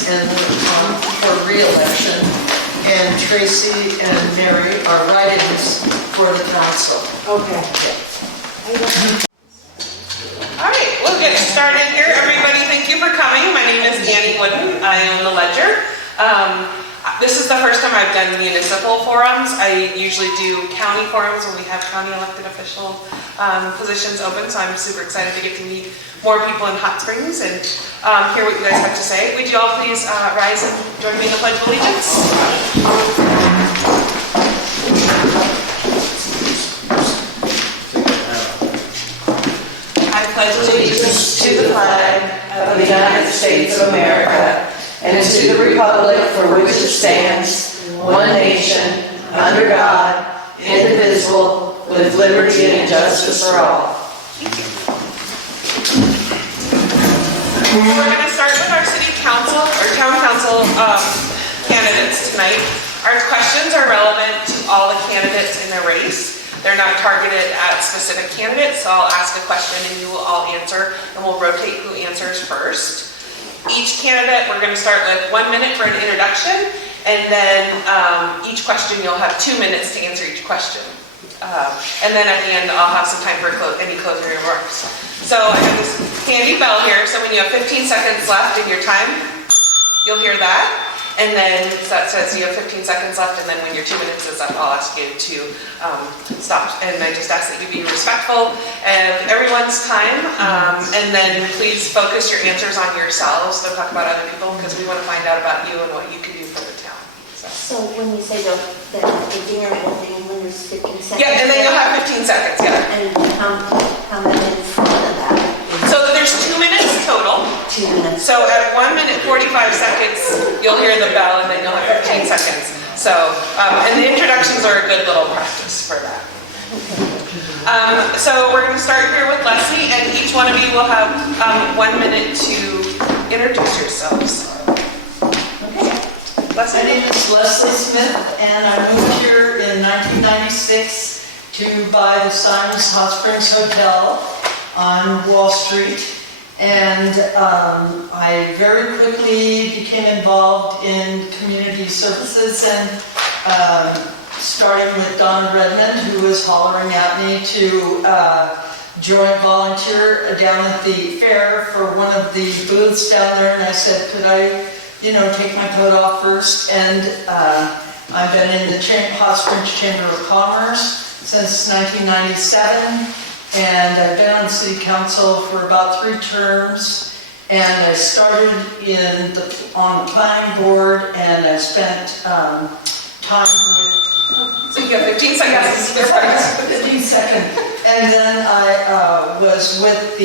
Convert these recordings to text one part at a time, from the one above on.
candidates and for re-election, and Tracy and Mary are write-ins for the council. Okay. All right, we'll get started here. Everybody, thank you for coming. My name is Annie Wooden. I own the Ledger. This is the first time I've done municipal forums. I usually do county forums when we have county elected official positions open, so I'm super excited to get to meet more people in Hot Springs and hear what you guys have to say. Would you all please rise and join me in the Pledge of Allegiance? I pledge allegiance to the flag of the United States of America and to the republic for which it stands, one nation, under God, indivisible, with liberty and justice for all. We're going to start with our city council, or town council candidates tonight. Our questions are relevant to all the candidates in the race. They're not targeted at specific candidates, so I'll ask a question and you will all answer, and we'll rotate who answers first. Each candidate, we're going to start with 1 minute for an introduction, and then each question you'll have 2 minutes to answer each question. And then at the end, I'll have some time for any closing remarks. So I have this handy bell here, so when you have 15 seconds left in your time, you'll hear that. And then that says you have 15 seconds left, and then when your 2 minutes is up, I'll ask you to stop. And I just ask that you be respectful of everyone's time, and then please focus your answers on yourselves. Don't talk about other people, because we want to find out about you and what you can do for the town. So when you say the dinner will be when there's 15 seconds? Yeah, and then you'll have 15 seconds, yeah. And how many minutes of that? So there's 2 minutes total. 2 minutes. So at 1 minute 45 seconds, you'll hear the bell, and then you'll have 15 seconds. So, and the introductions are a good little practice for that. So we're going to start here with Leslie, and each one of you will have 1 minute to introduce yourselves. Okay. Leslie. My name is Leslee Smith, and I moved here in 1996 to buy the Symes Hot Springs Hotel on Wall Street. And I very quickly became involved in community services, and starting with Don Redmond, who was hollering at me to join volunteer down at the fair for one of the booths down there. And I said, could I, take my coat off first? And I've been in the Hot Springs Chamber of Commerce since 1997. And I've been on city council for about 3 terms, and I started on the planning board, and I spent time with... So you got 15 seconds. 15 seconds. And then I was with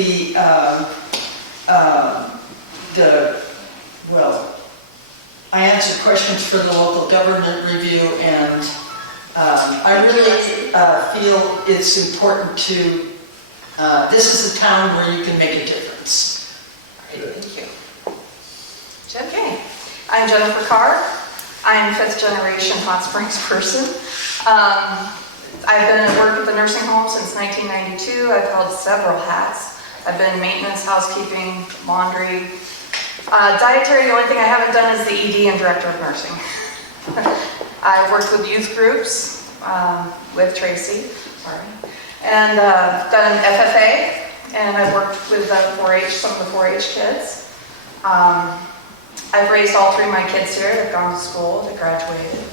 I answered questions for the local government review, and I really feel it's important to this is a town where you can make a difference. All right, thank you. Jen? Okay, I'm Jennifer Carr. I'm 5th generation Hot Springs person. I've been at work at the nursing home since 1992. I've held several hats. I've been maintenance, housekeeping, laundry. Dietary, the only thing I haven't done is the ED and director of nursing. I've worked with youth groups, with Tracy, and done an FFA, and I've worked with 4-H, some of the 4-H kids. I've raised all 3 of my kids here. They've gone to school, they graduated.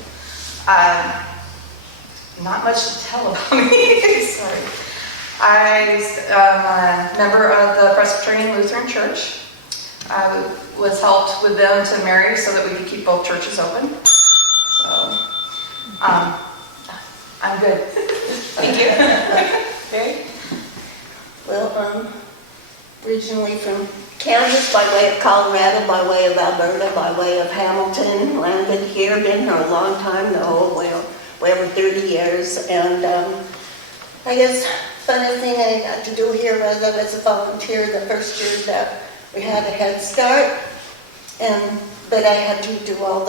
Not much to tell about me, sorry. I'm a member of the Presbyterian Lutheran Church. I was helped with them to marry so that we could keep both churches open. So, I'm good. Thank you. Mary? Well, originally from Kansas, by way of Colorado, by way of Alberta, by way of Hamilton, landed here, been here a long time, the whole way over 30 years, and I guess funny thing I got to do here was I was a volunteer the first year that we had a Head Start, but I had to do all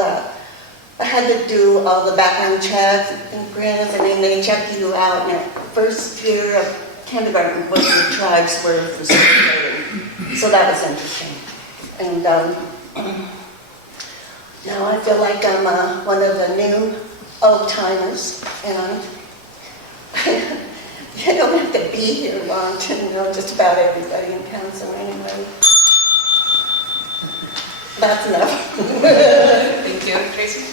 the background checks and grants. I mean, they check you out. And the first year of kindergarten was the tribes were facilitating, so that was interesting. And Now I feel like I'm one of the new old timers, and you don't have to be here long to know just about everybody in council anyway. That's enough. Thank you. Tracy?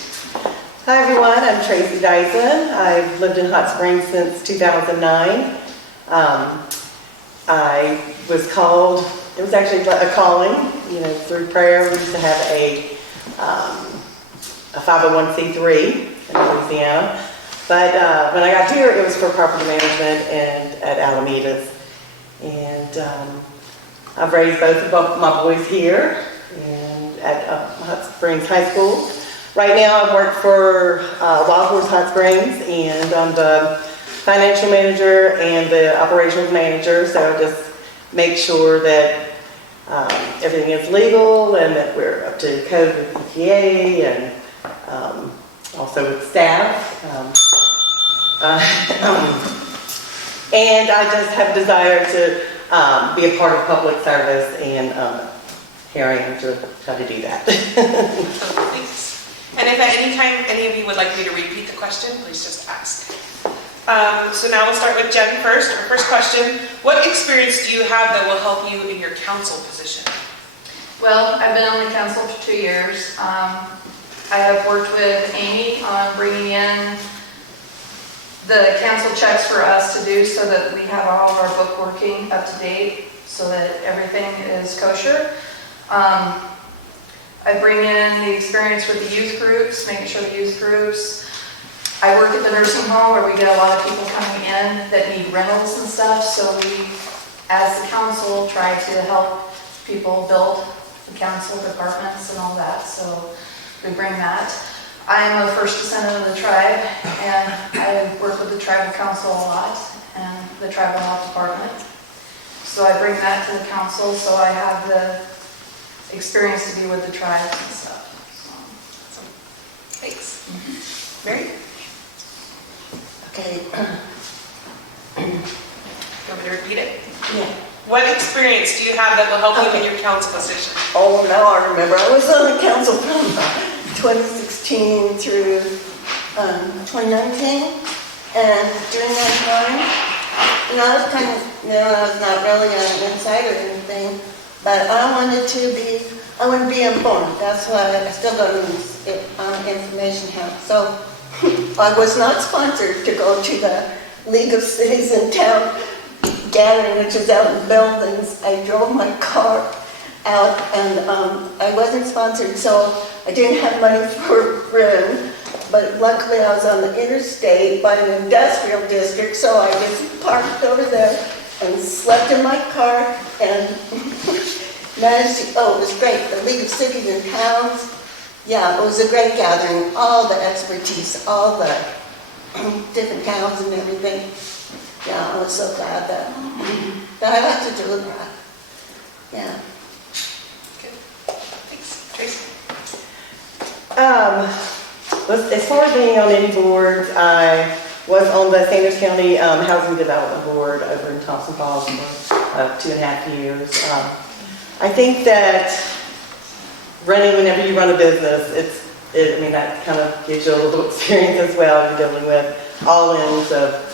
Hi everyone, I'm Tracy Dyson. I've lived in Hot Springs since 2009. I was called, it was actually a calling, through prayer. We used to have a 501c3 in Louisiana. But when I got here, it was for property management and at Alameda's. And I've raised both of my boys here and at Hot Springs High School. Right now, I work for Wild Horse Hot Springs, and I'm the financial manager and the operations manager. So I just make sure that everything is legal and that we're up to code with EPA and also with staff. And I just have a desire to be a part of public service, and here I am to try to do that. Thanks. And if at any time any of you would like me to repeat the question, please just ask. So now we'll start with Jen first. Our first question, what experience do you have that will help you in your council position? Well, I've been on the council for 2 years. I have worked with Amy on bringing in the council checks for us to do so that we have all of our book working up to date so that everything is kosher. I bring in the experience with the youth groups, making sure the youth groups. I work at the nursing home where we get a lot of people coming in that need rentals and stuff, so we, as the council, try to help people build the council departments and all that, so we bring that. I am a first descendant of the tribe, and I work with the tribal council a lot and the tribal health department. So I bring that to the council, so I have the experience to be with the tribes and stuff. Awesome. Thanks. Mary? Okay. You want me to repeat it? Yeah. What experience do you have that will help you in your council position? Oh, now I remember. I was on the council from 2016 through 2019, and during that time, I was kind of, I was not really an insider or anything, but I wanted to be informed. That's why I still go to information house. So I was not sponsored to go to the League of Cities and Town gathering, which is out in buildings. I drove my car out, and I wasn't sponsored, so I didn't have money for room. But luckily I was on the interstate by an industrial district, so I just parked over there and slept in my car and managed to, it was great. The League of Cities and Towns, yeah, it was a great gathering. All the expertise, all the different towns and everything. Yeah, I was so glad that I got to do that. Yeah. Good. Thanks. Tracy? As far as being on any boards, I was on the Sanders County Housing Development Board over in Thompson Falls for 2.5 years. I think that whenever you run a business, that kind of gives you a little experience as well. You're dealing with all ends of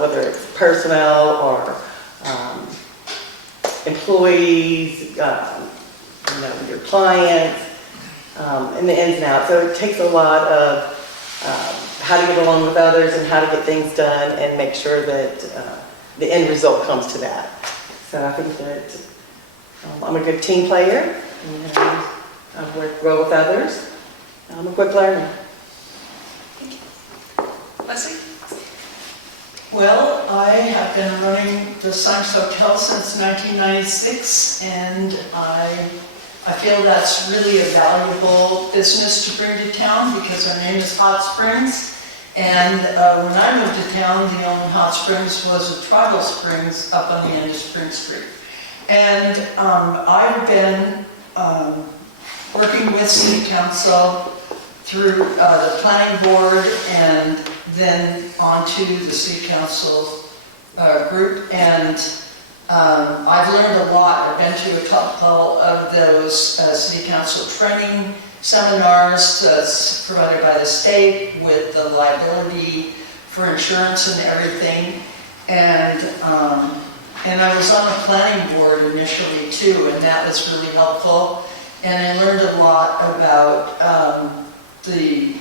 whether it's personnel or employees, your clients, and the ins and outs. So it takes a lot of how to get along with others and how to get things done and make sure that the end result comes to that. So I think that I'm a good team player, and I work well with others. I'm a quick learner. Thank you. Leslie? Well, I have been running the Symes Hotel since 1996, and I feel that's really a valuable business to bring to town because our name is Hot Springs. And when I moved to town, the only hot springs was a tribal springs up on the end of Spring Street. And I've been working with City Council through the Planning Board and then onto the City Council group. And I've learned a lot. I've been to a couple of those city council training seminars provided by the state with the liability for insurance and everything. And I was on a planning board initially too, and that was really helpful. And I learned a lot about the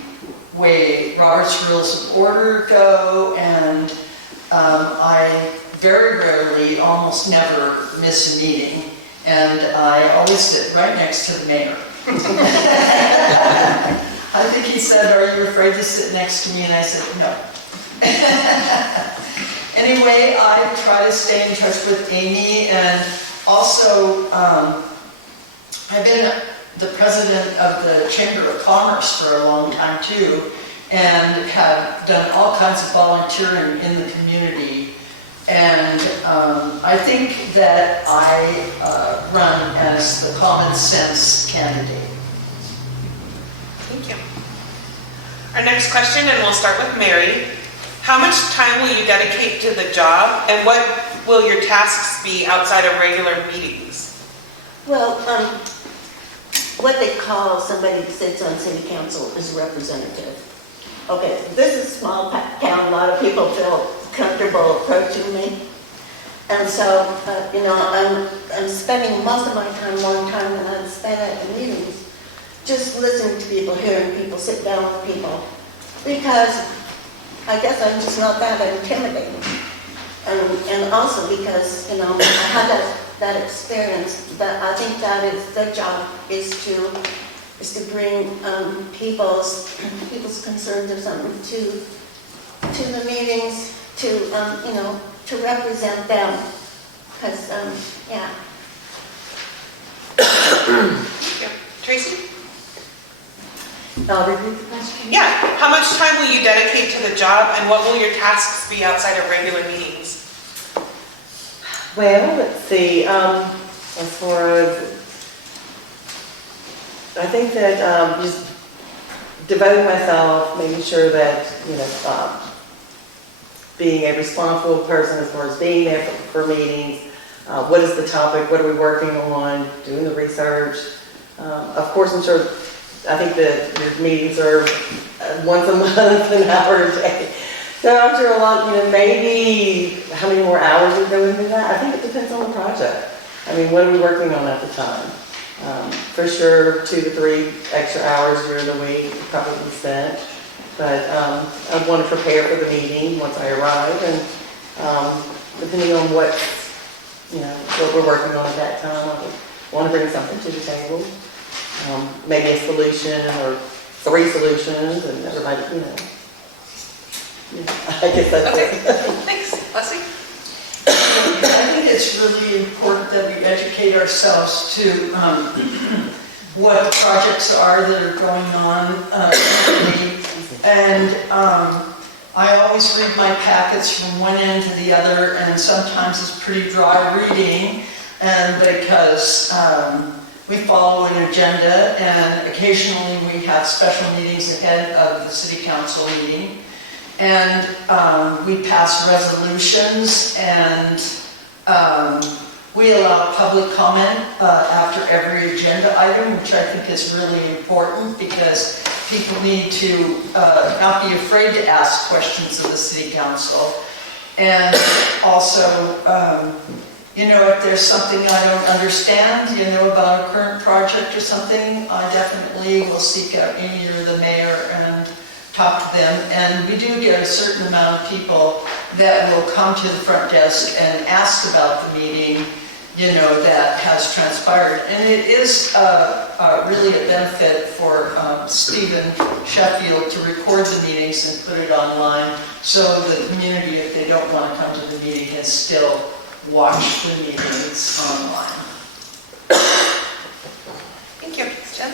way Robert's Rules of Order go, and I very rarely, almost never miss a meeting, and I always sit right next to the mayor. I think he said, "Are you afraid to sit next to me?" And I said, "No." Anyway, I try to stay in touch with Amy, and also I've been the president of the Chamber of Commerce for a long time too, and have done all kinds of volunteering in the community. And I think that I run as the common sense candidate. Thank you. Our next question, and we'll start with Mary. How much time will you dedicate to the job, and what will your tasks be outside of regular meetings? Well, what they call somebody who sits on city council is a representative. Okay, this is a small town, a lot of people feel comfortable approaching me. And so, you know, I'm spending most of my time, more time than I've spent at the meetings, just listening to people, hearing people, sit down with people. Because I guess I'm just not that intimidating. And also because, you know, I had that experience, that I think that is the job, is to bring people's concerns or something to the meetings, to you know, to represent them. Because yeah. Yeah. Tracy? Repeat the question? Yeah. How much time will you dedicate to the job, and what will your tasks be outside of regular meetings? Well, let's see. As far as, I think that just devoting myself, making sure that, you know, being a responsible person as far as being there for meetings, what is the topic, what are we working on, doing the research. Of course, I'm sure, I think that your meetings are once a month, an hour a day. So I'm sure a lot, you know, maybe how many more hours would go into that? I think it depends on the project. I mean, what are we working on at the time? For sure, 2 to 3 extra hours during the week probably spent. But I want to prepare for the meeting once I arrive, and depending on what, you know, what we're working on at that time, I want to bring something to the table. Maybe a solution or 3 solutions, and everybody, you know. Yeah, I guess that's Okay. it. Thanks. Leslie? I think it's really important that we educate ourselves to what projects are that are going on currently. And I always read my packets from one end to the other, and sometimes it's pretty dry reading, and because we follow an agenda, and occasionally we have special meetings ahead of the city council meeting. And we pass resolutions, and we allow public comment after every agenda item, which I think is really important because people need to not be afraid to ask questions of the city council. And also, you know, if there's something I don't understand, you know, about a current project or something, I definitely will seek out Amy or the mayor and talk to them. And we do get a certain amount of people that will come to the front desk and ask about the meeting, you know, that has transpired. And it is really a benefit for Stephen Sheffield to record the meetings and put it online, so the community, if they don't want to come to the meeting, can still watch the meetings online. Thank you. Jen?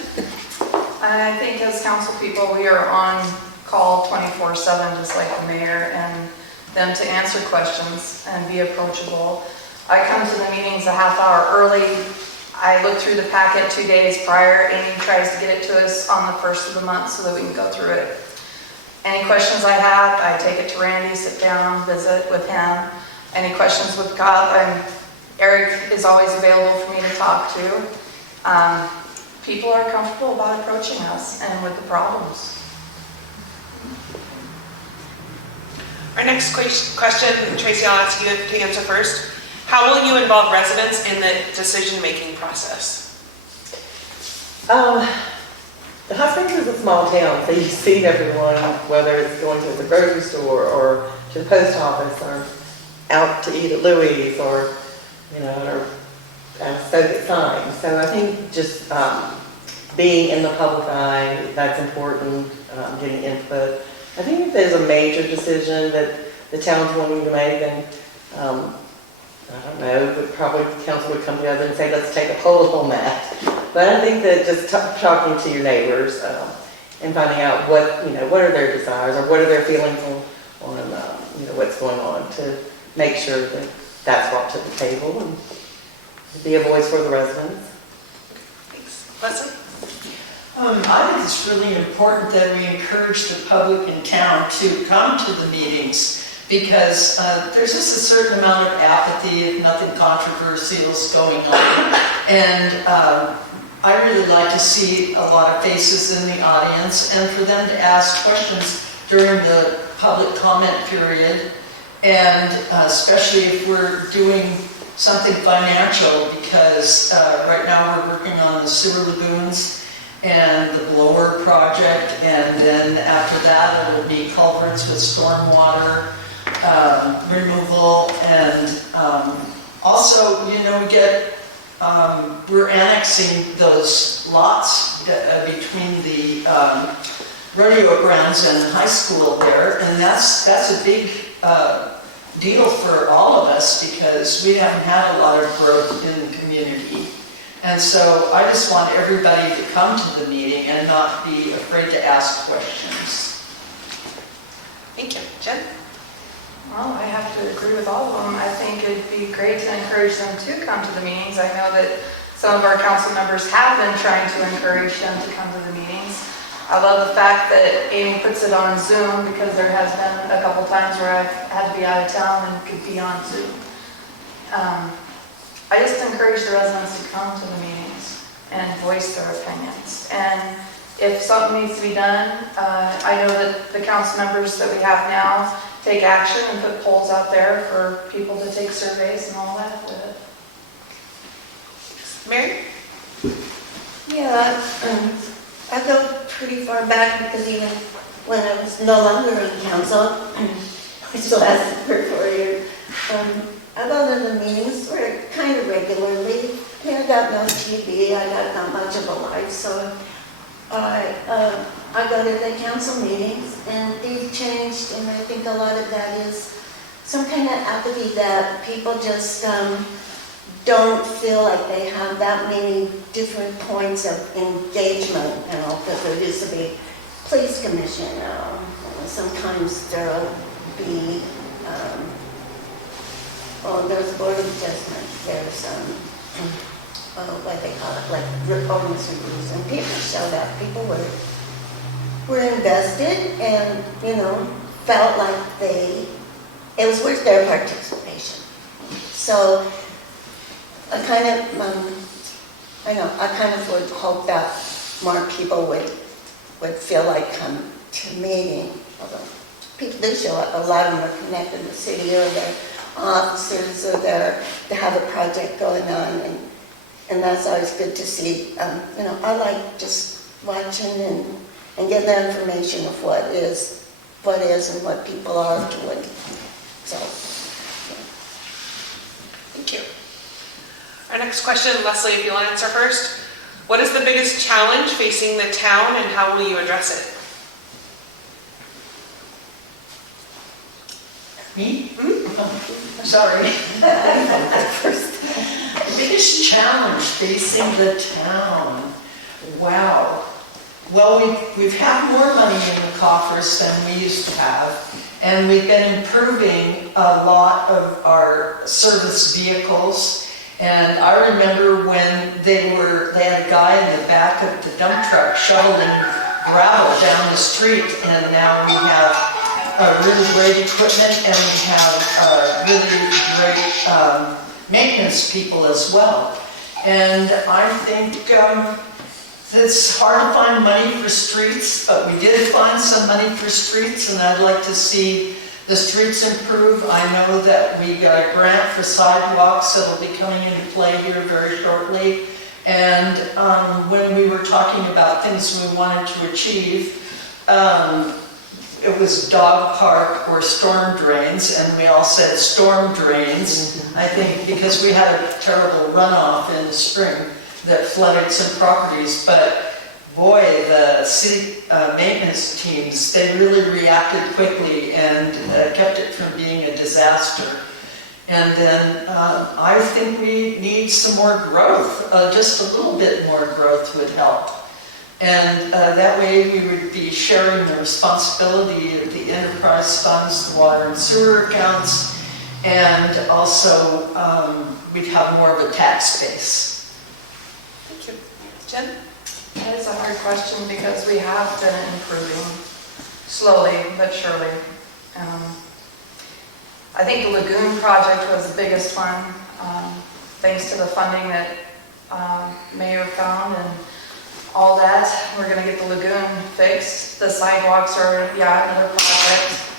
And I think as council people, we are on call 24/7, just like the mayor, and them to answer questions and be approachable. I come to the meetings a half hour early. I look through the packet 2 days prior. Amy tries to get it to us on the first of the month so that we can go through it. Any questions I have, I take it to Randy, sit down, visit with him. Any questions with Cobb, I'm Eric is always available for me to talk to. People are comfortable about approaching us and with the problems. Our next question, Tracy, I'll ask you to answer first. How will you involve residents in the decision-making process? The Hot Springs is a small town, so you see everyone, whether it's going to the grocery store or to the post office or out to eat at Louis or, or at Symes. So I think just being in the public eye, that's important, getting input. I think if there's a major decision that the town's wanting to make, then I don't know, but probably the council would come together and say, let's take a poll on that. But I think that just talking to your neighbors and finding out what are their desires or what are their feelings on what's going on, to make sure that that's brought to the table and be a voice for the residents. Thanks. Leslie? I think it's really important that we encourage the public in town to come to the meetings, because there's just a certain amount of apathy if nothing controversial is going on. And I really like to see a lot of faces in the audience and for them to ask questions during the public comment period, and especially if we're doing something financial, because right now we're working on the sewer lagoons and the blower project, and then after that it'll be culverts with stormwater removal, and also, we're annexing those lots between the rodeo grounds and high school there, and that's a big deal for all of us, because we haven't had a lot of growth in the community. And so I just want everybody to come to the meeting and not be afraid to ask questions. Thank you. Jen? Well, I have to agree with all of them. I think it'd be great to encourage them to come to the meetings. I know that some of our council members have been trying to encourage them to come to the meetings. I love the fact that Amy puts it on Zoom, because there has been a couple times where I've had to be out of town and could be on Zoom. I just encourage the residents to come to the meetings and voice their opinions. And if something needs to be done, I know that the council members that we have now take action and put polls out there for people to take surveys and all that with it. Mary? Yeah, I go pretty far back, because even when I was no longer in council, which lasted for 4 years, I go to the meetings kind of regularly. I mean, I got no TV, I got not much of a life, so I go to the council meetings, and they've changed, and I think a lot of that is some kind of apathy, that people just don't feel like they have that many different points of engagement, because there used to be police commission, sometimes there'll be, there's board of adjustment, there's, what they call it, like performance reviews, and people showed up, people were invested, and, felt like it was worth their participation. So, I kind of would hope that more people would feel like come to meeting, although people do show up. A lot of them are connected to the city, or their officers, or they have a project going on, and that's always good to see. I like just watching and getting the information of what is and what people are doing. So, Thank you. Our next question, Leslie, if you'll answer first. What is the biggest challenge facing the town, and how will you address it? Me? I'm sorry. The biggest challenge facing the town. Wow. Well, we've had more money in the coffers than we used to have, and we've been improving a lot of our service vehicles. And I remember when they had a guy in the back of the dump truck shoveling gravel down the street, and now we have really great equipment, and we have really great maintenance people as well. And I think it's hard to find money for streets, but we did find some money for streets, and I'd like to see the streets improve. I know that we got a grant for sidewalks that'll be coming into play here very shortly. And when we were talking about things we wanted to achieve, it was dog park or storm drains, and we all said storm drains. I think because we had a terrible runoff in the spring that flooded some properties, but boy, the city maintenance teams, they really reacted quickly and kept it from being a disaster. And then I think we need some more growth, just a little bit more growth would help. And that way we would be sharing the responsibility of the enterprise funds, the water and sewer accounts, and also we'd have more of a tax base. Thank you. Jen? That is a hard question because we have been improving slowly but surely. I think the lagoon project was the biggest one, thanks to the funding that Mayor found and all that. We're going to get the lagoon fixed. The sidewalks are, another project.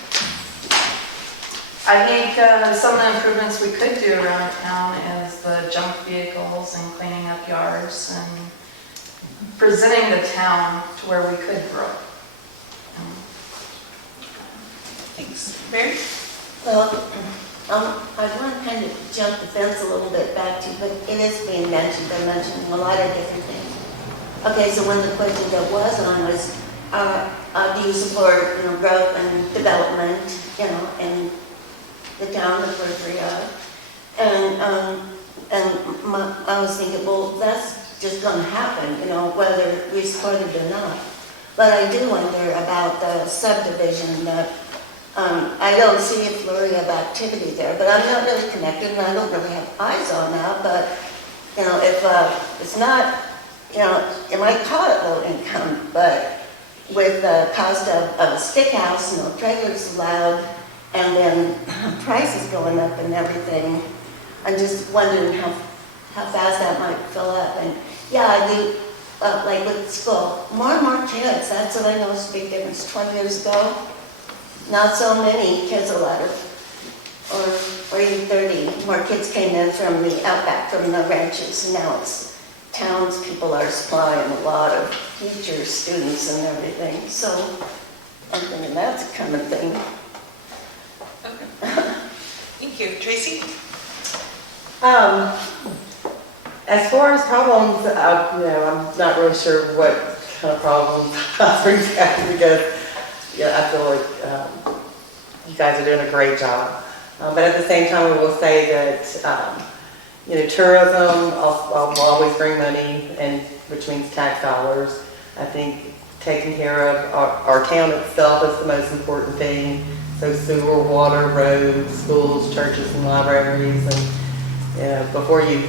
I think some of the improvements we could do around town is the junk vehicles and cleaning up yards and presenting the town to where we could grow. Thanks. Mary? Well, I want to kind of jump the fence a little bit back to, but it is being mentioned. They're mentioning a lot of different things. Okay, so one of the questions that was on was, do you support, growth and development, in the town of Berkeley? And I was thinking, well, that's just going to happen, whether we support it or not. But I do wonder about the subdivision that I don't see a flurry of activity there, but I'm not really connected and I don't really have eyes on that. But, if it's not, it might call it low income, but with the cost of a stick house, no trailers allowed, and then prices going up and everything, I'm just wondering how fast that might fill up. And yeah, I do, like with school, more and more kids, that's what I noticed a big difference. 20 years ago, not so many kids allowed, or even 30. More kids came in from the outback, from the ranches, and now it's townspeople are supplying a lot of teachers, students, and everything. So I'm thinking that's a common thing. Okay. Thank you. Tracy? As far as problems, I'm not really sure what kind of problems Hot Springs have because I feel like you guys are doing a great job. But at the same time, I will say that tourism will always bring money, and which means tax dollars. I think taking care of our town itself is the most important thing. So sewer, water, roads, schools, churches, and libraries. And before we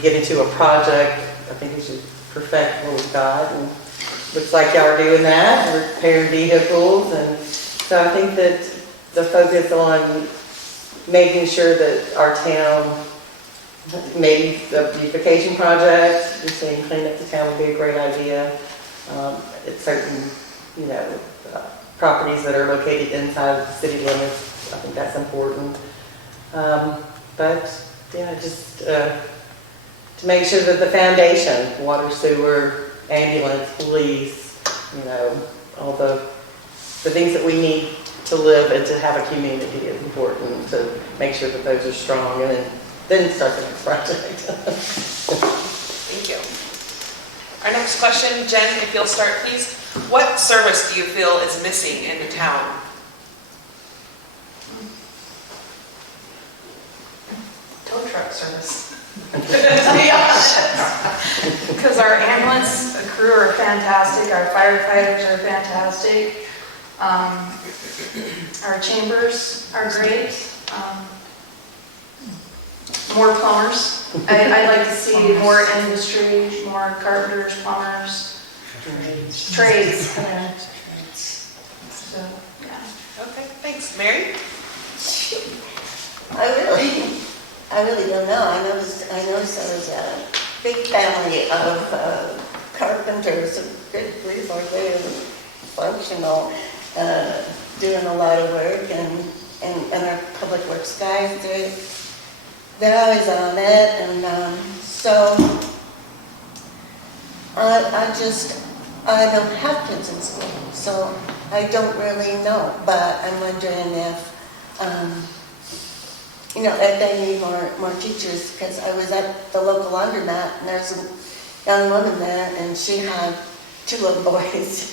get into a project, I think we should perfect what we've got. And looks like y'all are doing that. We're repairing vehicles, and so I think that the focus on making sure that our town, maybe the beautification project, just saying clean up the town would be a great idea. It's certain, properties that are located inside the city limits. I think that's important. But just to make sure that the foundation, water, sewer, ambulance, police, all the things that we need to live and to have a community is important to make sure that those are strong, and then start the next project. Thank you. Our next question, Jen, if you'll start, please. What service do you feel is missing in the town? Tow truck service. To be honest. Because our ambulance crew are fantastic, our firefighters are fantastic, our chambers are great. More plumbers. I'd like to see more industry, more carpenters, plumbers, trades. So, yeah. Okay, thanks. Mary? I really, I really don't know. I noticed there was a big family of carpenters, good grief, are they functional, doing a lot of work, and our public works guys, they're always on it, and so I don't have kids in school, so I don't really know, but I'm wondering if, if they need more teachers, because I was at the local laundromat, and there's a young woman there, and she had 2 little boys,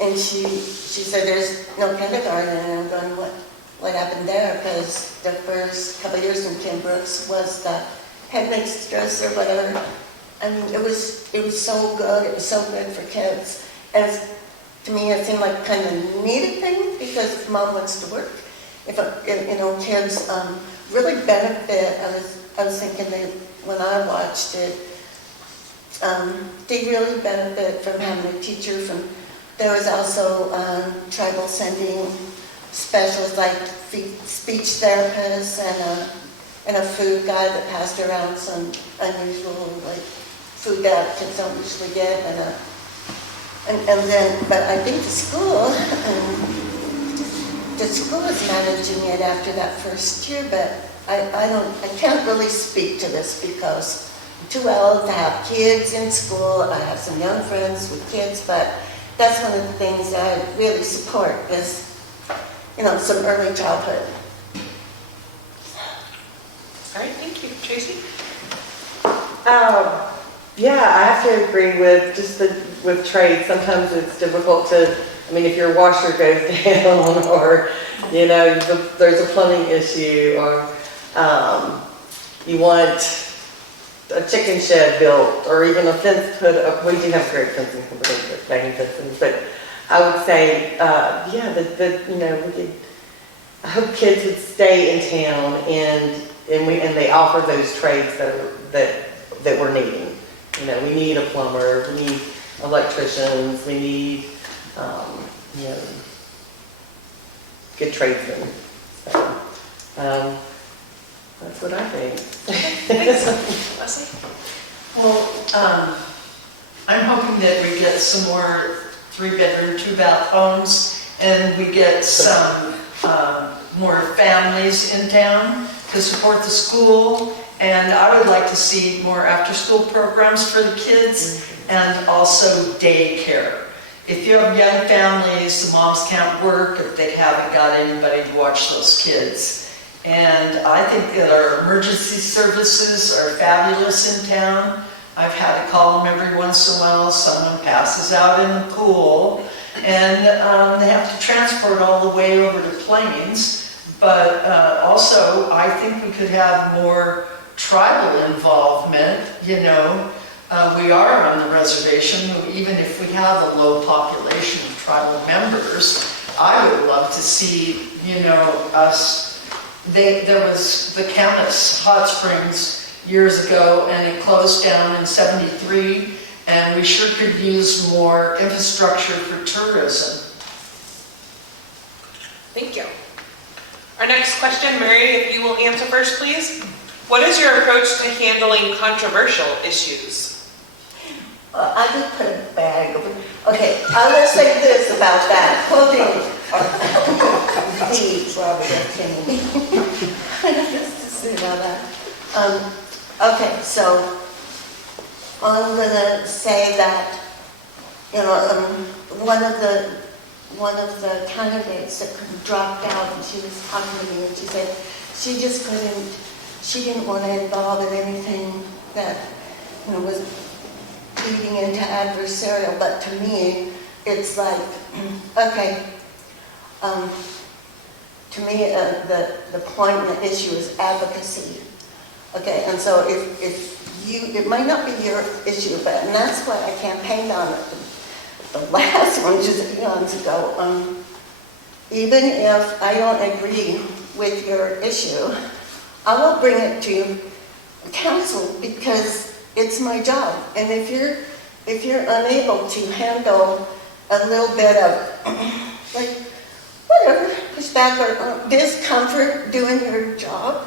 and she said there's no kindergarten, and I'm going, what happened there? Because the first couple of years in Kim Brooks was the headmistress or whatever. I mean, it was so good. It was so good for kids. And to me, it seemed like kind of a needed thing because mom wants to work. If kids really benefit. I was thinking that when I watched it, they really benefit from having a teacher. There was also tribal sending specialists like speech therapists and a food guy that passed around some unusual food that kids don't usually get, but I think the school is managing it after that first year, but I can't really speak to this because I'm too old to have kids in school. I have some young friends with kids, but that's one of the things I really support is, some early childhood. All right, thank you. Tracy? Yeah, I have to agree with with trade. Sometimes it's difficult if your washer goes down or, there's a plumbing issue or you want a chicken shed built or even a fence put up. We do have great fencing companies that bang fencing, but I would say, I hope kids would stay in town and they offer those trades that we're needing. We need a plumber, we need electricians, we need, good tradesmen. So, that's what I think. Thanks. Leslie? Well, I'm hoping that we get some more 3-bedroom, 2-bath homes, and we get some more families in town to support the school. And I would like to see more after-school programs for the kids and also daycare. If you have young families, the moms can't work if they haven't got anybody to watch those kids. And I think that our emergency services are fabulous in town. I've had to call them every once in a while. Someone passes out in the pool, and they have to transport all the way over to Plains. But also, I think we could have more tribal involvement. We are on the reservation. Even if we have a low population of tribal members, I would love to see, us. There was the Symes Hot Springs years ago, and it closed down in '73, and we sure could use more infrastructure for tourism. Thank you. Our next question, Mary, if you will answer first, please. What is your approach to handling controversial issues? I just put a bag of, okay, I will say this about that, quoting Robert F. Kennedy. Just to say about that. Okay, so I'm going to say that, one of the candidates that dropped out, and she was talking to me, and she said she didn't want to involve in anything that, was leading into adversarial, but to me, it's like, okay, to me, the point and the issue is advocacy. Okay, and so it might not be your issue, and that's why I campaigned on it. The last one, just eons ago, even if I don't agree with your issue, I will bring it to council because it's my job. And if you're unable to handle a little bit of whatever pushback or discomfort doing your job,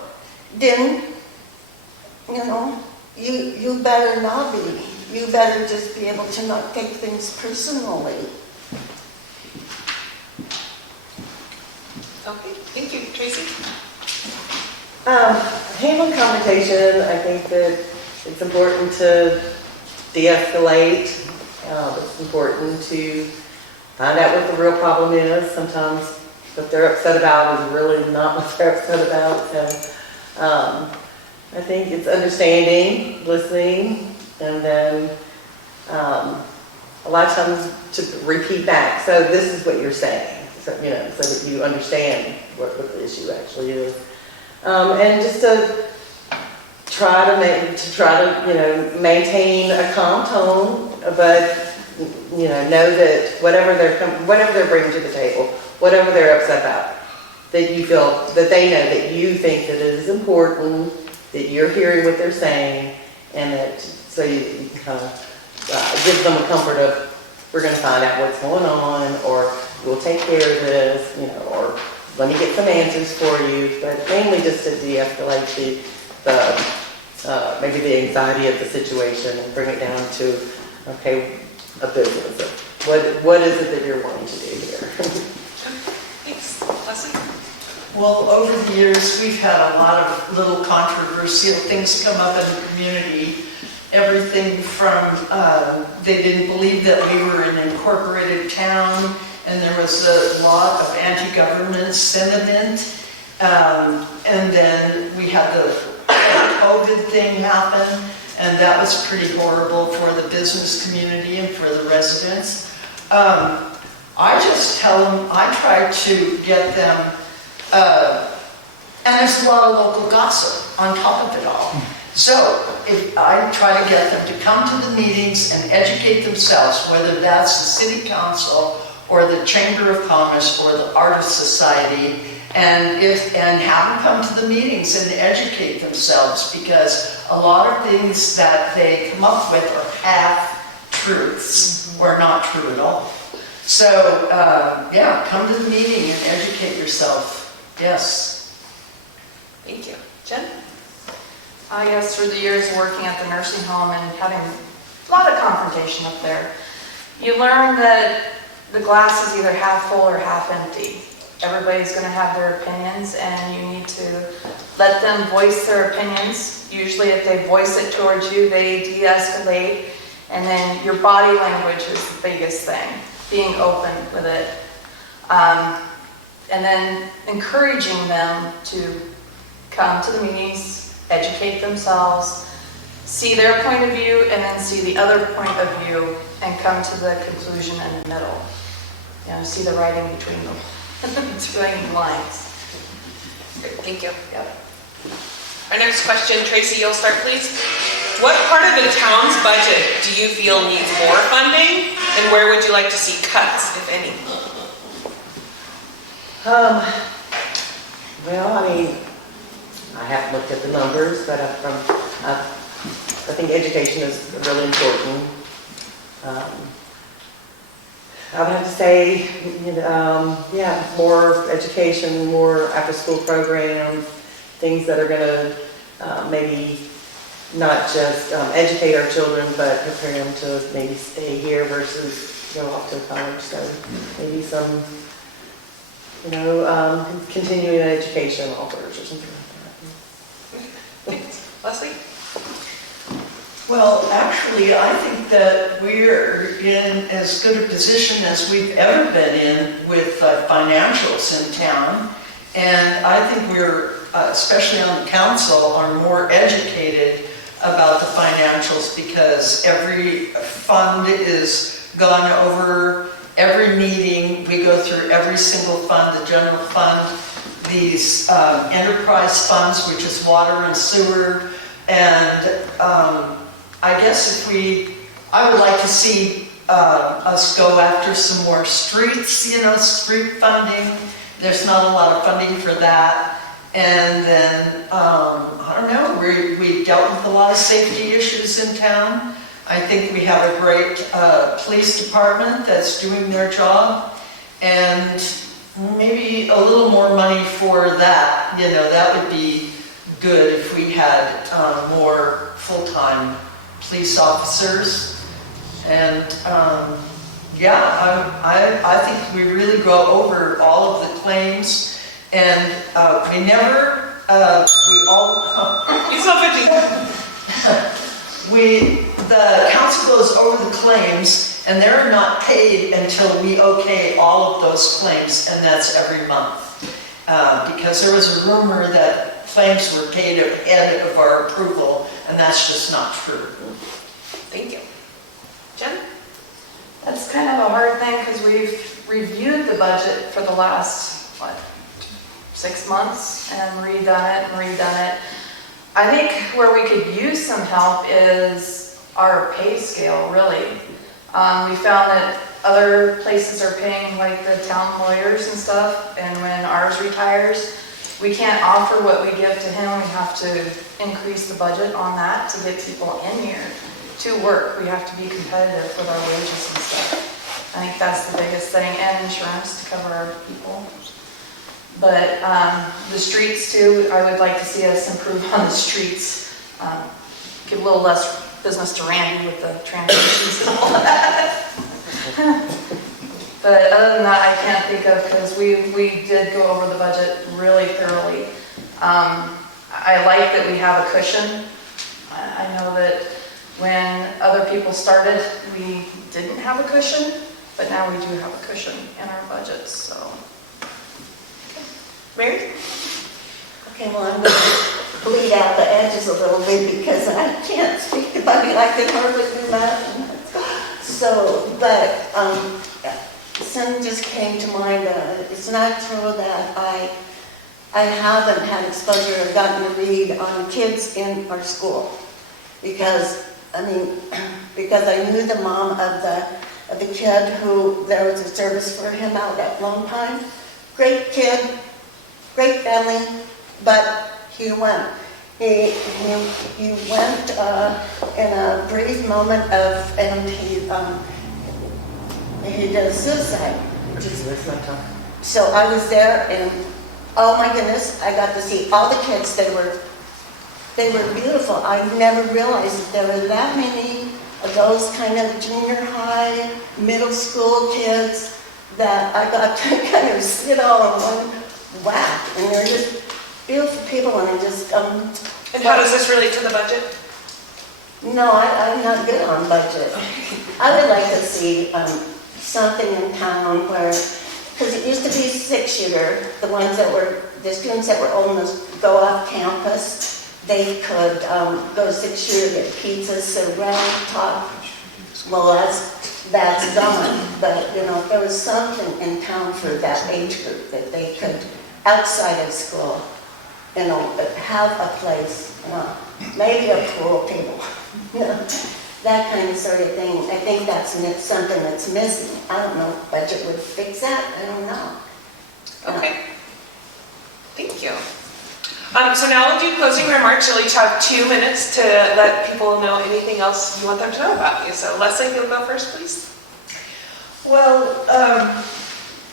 then you know, you better not be. You better just be able to not take things personally. Okay, thank you. Tracy? Handling confrontation, I think that it's important to de-escalate. It's important to find out what the real problem is. Sometimes what they're upset about is really not what they're upset about. So I think it's understanding, listening, and then a lot of times to repeat back. So this is what you're saying, so, you know, so that you understand what the issue actually is. And just to try to you know, maintain a calm tone, but you know that whatever they're bringing to the table, whatever they're upset about, that you feel that they know that you think that it is important, that you're hearing what they're saying, and that so you can kind of give them a comfort of, we're going to find out what's going on, or we'll take care of this, you know, or let me get some answers for you, but mainly just to de-escalate maybe the anxiety of the situation and bring it down to, okay, a business. What is it that you're wanting to do here? Thanks. Leslie? Well, over the years, we've had a lot of little controversial things come up in the community. Everything from they didn't believe that we were an incorporated town, and there was a lot of anti-government sentiment. And then we had the COVID thing happen, and that was pretty horrible for the business community and for the residents. I just tell them, I try to get them, and there's a lot of local gossip on top of it all. So if I try to get them to come to the meetings and educate themselves, whether that's the city council or the Chamber of Commerce or the Artist Society, and have them come to the meetings and educate themselves, because a lot of things that they come up with are half-truths or not true at all. So, yeah, come to the meeting and educate yourself. Yes. Thank you. Jen? I guess through the years working at the nursing home and having a lot of confrontation up there, you learn that the glass is either half full or half empty. Everybody's going to have their opinions, and you need to let them voice their opinions. Usually if they voice it towards you, they de-escalate, and then your body language is the biggest thing, being open with it. And then encouraging them to come to the meetings, educate themselves, see their point of view, and then see the other point of view, and come to the conclusion in the middle. You know, see the writing between them. It's writing lines. Great, thank you. Yep. Our next question, Tracy, you'll start, please. What part of the town's budget do you feel needs more funding, and where would you like to see cuts, if any? Well, I mean, I haven't looked at the numbers, but I think education is really important. I would have to say, yeah, more education, more after-school programs, things that are going to maybe not just educate our children, but prepare them to maybe stay here versus go off to college. So maybe some, continuing education offers or something like that. Thanks. Leslie? Well, actually, I think that we're in as good a position as we've ever been in with financials in town. And I think we're, especially on the council, are more educated about the financials, because every fund is gone over, every meeting, we go through every single fund, the general fund, these enterprise funds, which is water and sewer, and I guess I would like to see us go after some more streets, street funding. There's not a lot of funding for that. And then, I don't know, we dealt with a lot of safety issues in town. I think we have a great police department that's doing their job. And maybe a little more money for that, that would be good if we had more full-time police officers. And yeah, I think we really go over all of the claims, and we never, we all, It's not 50. the council goes over the claims, and they're not paid until we okay all of those claims, and that's every month. Because there was a rumor that claims were paid ahead of our approval, and that's just not true. Thank you. Jen? That's kind of a hard thing because we've reviewed the budget for the last, 6 months and redone it. I think where we could use some help is our pay scale, really. We found that other places are paying like the town lawyers and stuff, and when ours retires, we can't offer what we give to him. We have to increase the budget on that to get people in here to work. We have to be competitive with our wages and stuff. I think that's the biggest thing, and insurance to cover our people. But the streets too, I would like to see us improve on the streets. Give a little less business to Randy with the transitions and all that. But other than that, I can't think of, because we did go over the budget really thoroughly. I like that we have a cushion. I know that when other people started, we didn't have a cushion, but now we do have a cushion in our budget, so. Mary? Okay, well, I'm going to bleed out the edges a little bit because I can't speak to Buddy like they hardly do that. So, but something just came to mind. It's not true that I haven't had exposure or gotten to read on kids in our school because, because I knew the mom of the kid who there was a service for him out at Longtime. Great kid. Great family, but he went. He went in a brief moment of, and he did suicide. So I was there, and oh my goodness, I got to see all the kids. They were beautiful. I never realized that there were that many of those kind of junior high, middle school kids that I got to kind of sit all in one whack, and they're just beautiful people, and I just And how does this relate to the budget? No, I'm not good on budget. I would like to see something in town where, because it used to be 6-shooter, the students that were old enough to go off campus, they could go to 6-shooter, get pizzas, sit around, talk. Well, that's gone, but if there was something in town for that age group that they could, outside of school, have a place, maybe a pool table, that kind of sort of thing. I think that's something that's missing. I don't know if budget would fix that. I don't know. Okay. Thank you. So now we'll do closing remarks. You'll each have 2 minutes to let people know anything else you want them to know about you. So Leslie, you'll go first, please. Well,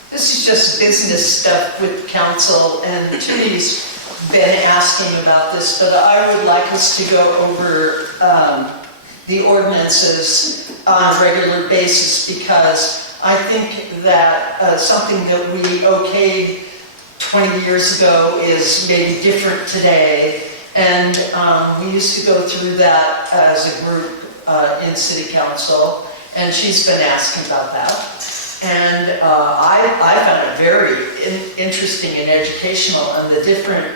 this is just business stuff with council, and Toonie's been asking about this, but I would like us to go over the ordinances on a regular basis, because I think that something that we okayed 20 years ago is maybe different today, and we used to go through that as a group in city council, and she's been asking about that. And I found it very interesting and educational, and the different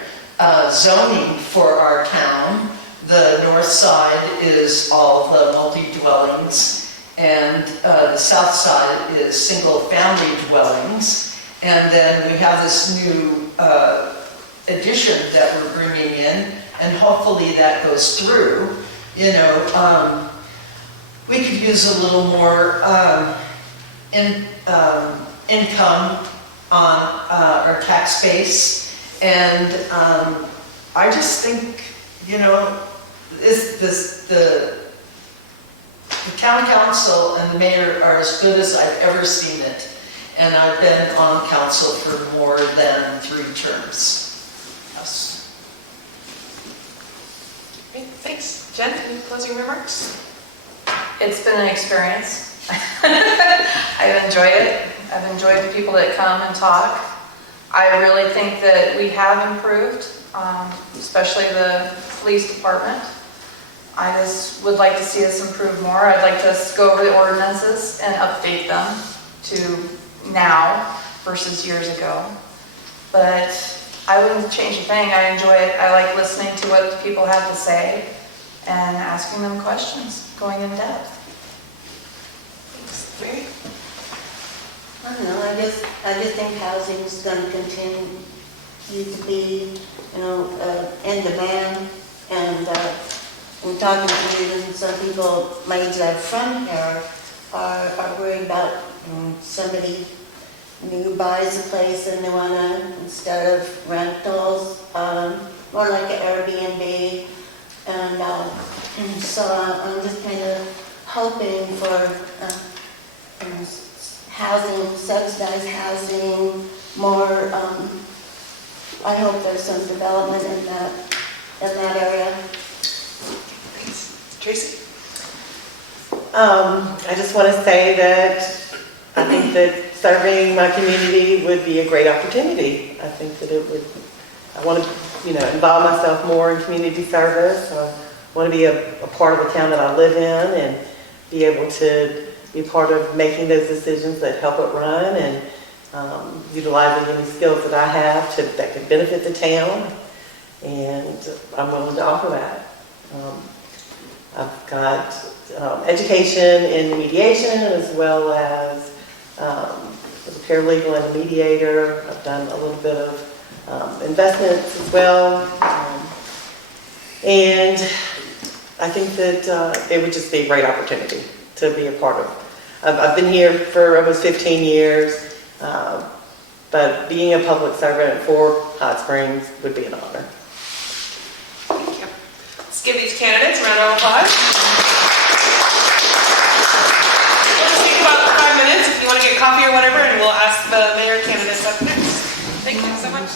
zoning for our town. The north side is all the multi-dwellings, and the south side is single-family dwellings. And then we have this new addition that we're bringing in, and hopefully that goes through. We could use a little more income on our tax base, and I just think, the town council and the mayor are as good as I've ever seen it, and I've been on council for more than 3 terms. Yes. Jen, any closing remarks? It's been an experience. I've enjoyed it. I've enjoyed the people that come and talk. I really think that we have improved, especially the police department. I just would like to see us improve more. I'd like to go over the ordinances and update them to now versus years ago. But I wouldn't change a thing. I enjoy it. I like listening to what the people have to say and asking them questions, going in depth. Thanks. Mary? I don't know, I just think housing is going to continue to be, in demand. And in talking to even some people my age that are from here are worried about somebody new buys a place and they want to, instead of rentals, more like an Airbnb. And so I'm just kind of hoping for housing, subsidized housing, more, I hope there's some development in that area. Thanks. Tracy? I just want to say that I think that serving my community would be a great opportunity. I think that I want to, involve myself more in community service. I want to be a part of the town that I live in and be able to be part of making those decisions that help it run and utilizing any skills that I have that could benefit the town. And I'm willing to offer that. I've got education in mediation as well as as a paralegal and a mediator. I've done a little bit of investments as well. And I think that it would just be a great opportunity to be a part of. I've been here for almost 15 years, but being a public servant for Hot Springs would be an honor. Thank you. Let's give these candidates a round of applause. We'll just take about 5 minutes if you want to get coffee or whatever, and we'll ask the mayor candidates up next. Thank you so much.